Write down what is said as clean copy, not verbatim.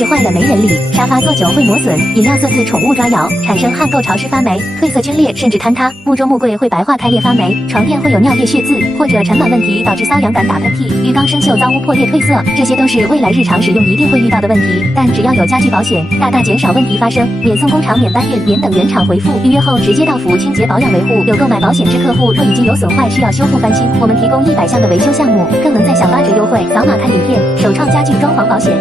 室坏了没人理，沙发坐久会磨损，饮料色渍宠物抓咬，产生汗垢潮湿发霉，褪色皲裂甚至坍塌，木桌木柜会白化开裂发霉，床垫会有尿液血渍或者尘螨问题导致瘙痒感打喷嚏，浴缸生锈脏污破裂褪色，这些都是未来日常使用一定会遇到的问题。但只要有家具保险，大大减少问题发生，免送工厂、免搬运、免等原厂回复，预约后直接到府清洁保养维护。有购买保险之客户，若已经有损坏需要修复翻新，我们提供100项的维修项目，更能再享8折优惠。扫码看影片，首创家具装潢保险。